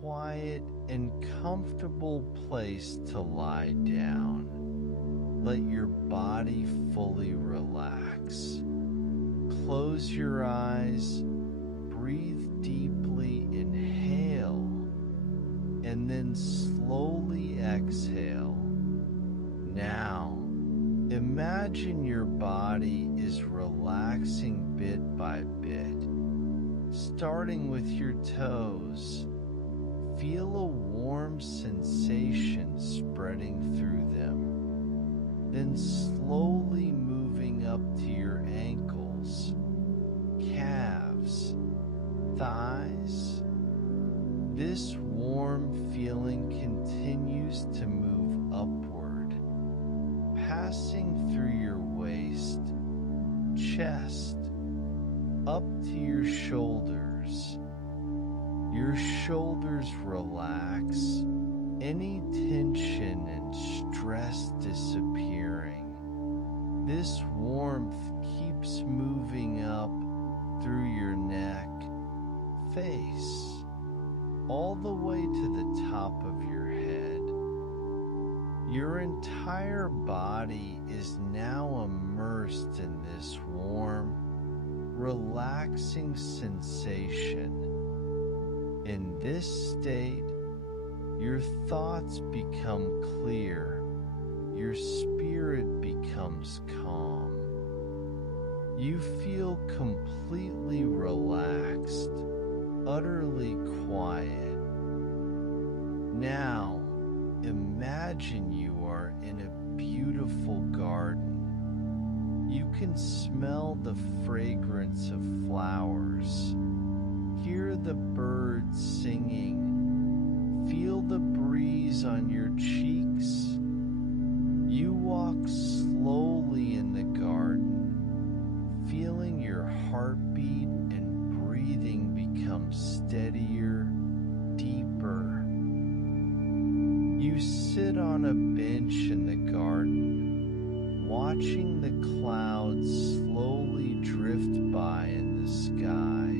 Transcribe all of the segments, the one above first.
quiet and comfortable place to lie down. Let your body fully relax. Close your eyes, breathe deeply, inhale, and then slowly exhale. Now, imagine your body is relaxing bit by bit, starting with your toes. Feel a warm sensation spreading through them, then slowly moving up to your ankles, calves, thighs. This warm feeling continues to move upward, passing through your waist, chest, up to your shoulders. Your shoulders relax, any tension and stress disappearing. This warmth keeps moving up through your neck, face, all the way to the top of your head. Your entire body is now immersed in this warm, relaxing sensation. In this state, your thoughts become clear, your spirit becomes calm. You feel completely relaxed, utterly quiet. Now, imagine you are in a beautiful garden. You can smell the fragrance of flowers, hear the birds singing, feel the breeze on your cheeks. You walk slowly in the garden, feeling your heartbeat and breathing become steadier, deeper. You sit on a bench in the garden, watching the clouds slowly drift by in the sky.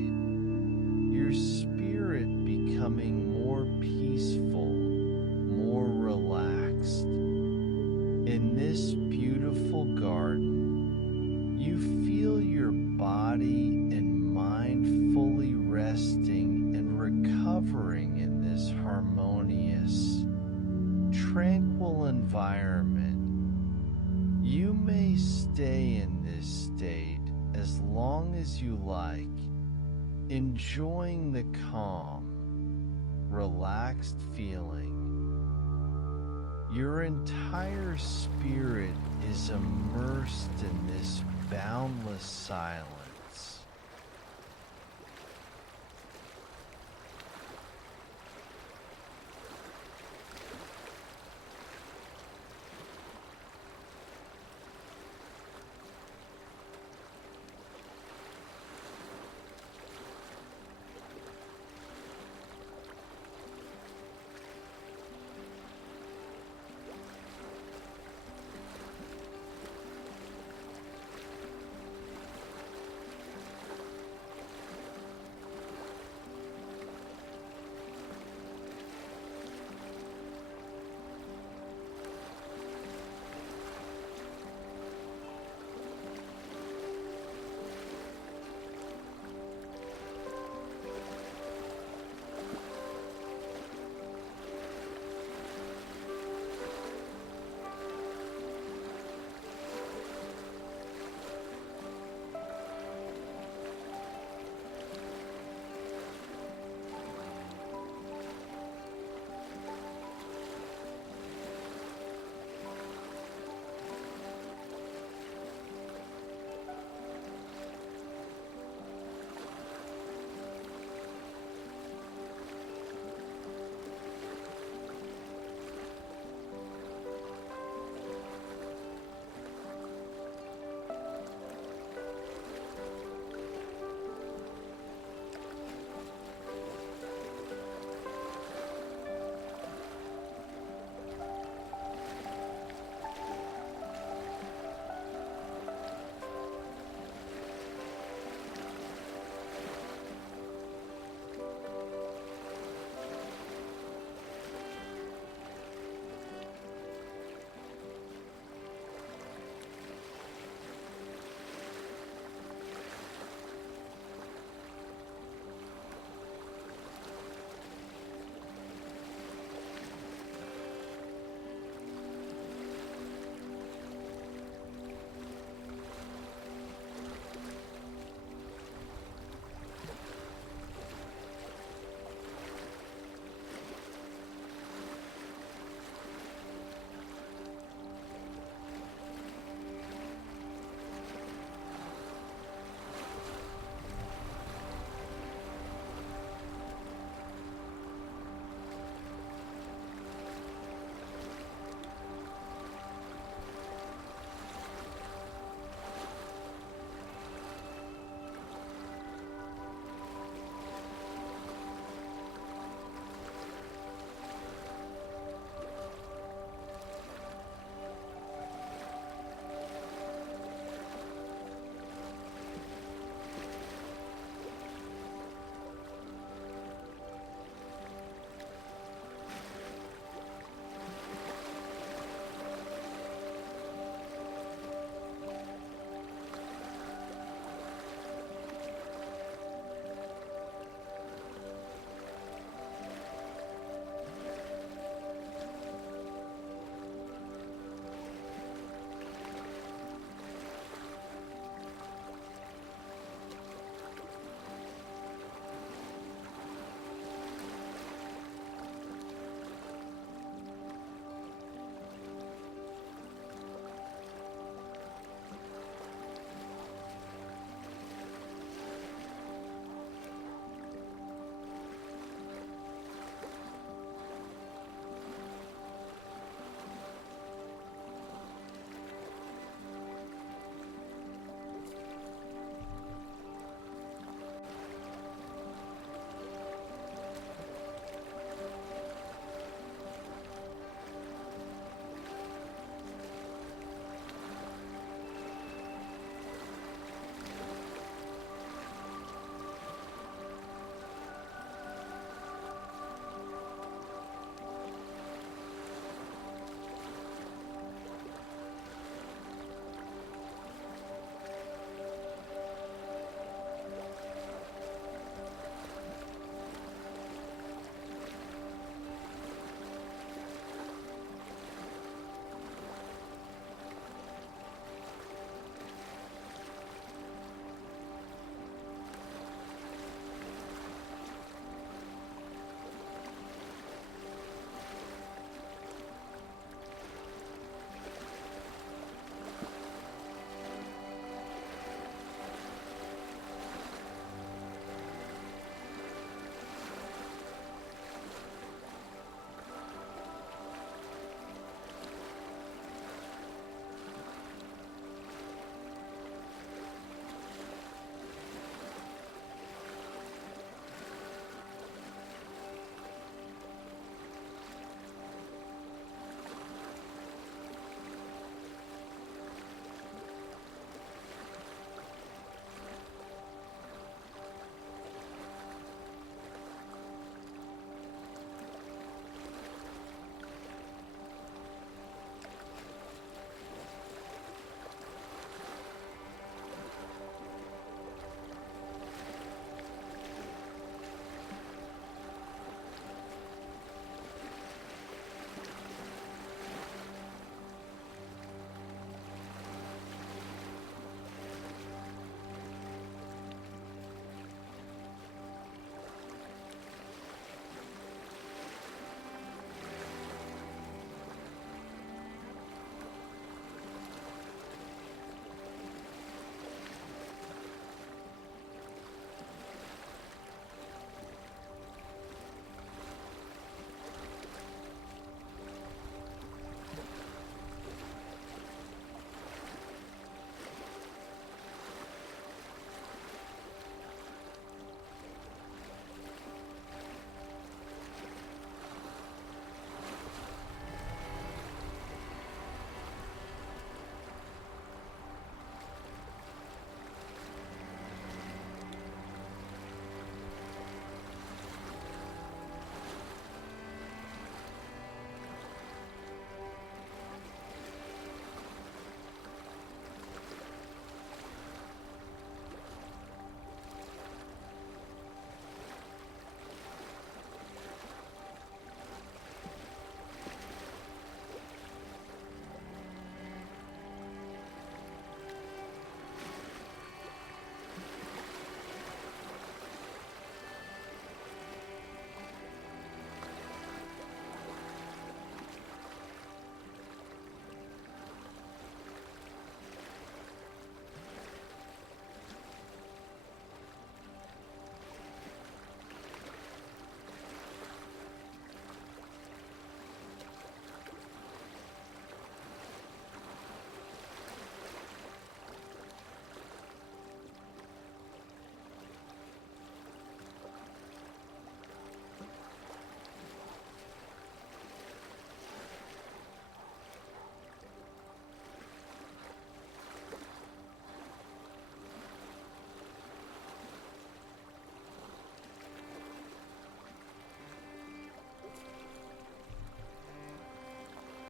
Your spirit becoming more peaceful, more relaxed. In this beautiful garden, you feel your body and mind fully resting and recovering in this harmonious, tranquil environment. You may stay in this state as long as you like, enjoying the calm, relaxed feeling. Your entire spirit is immersed in this boundless silence.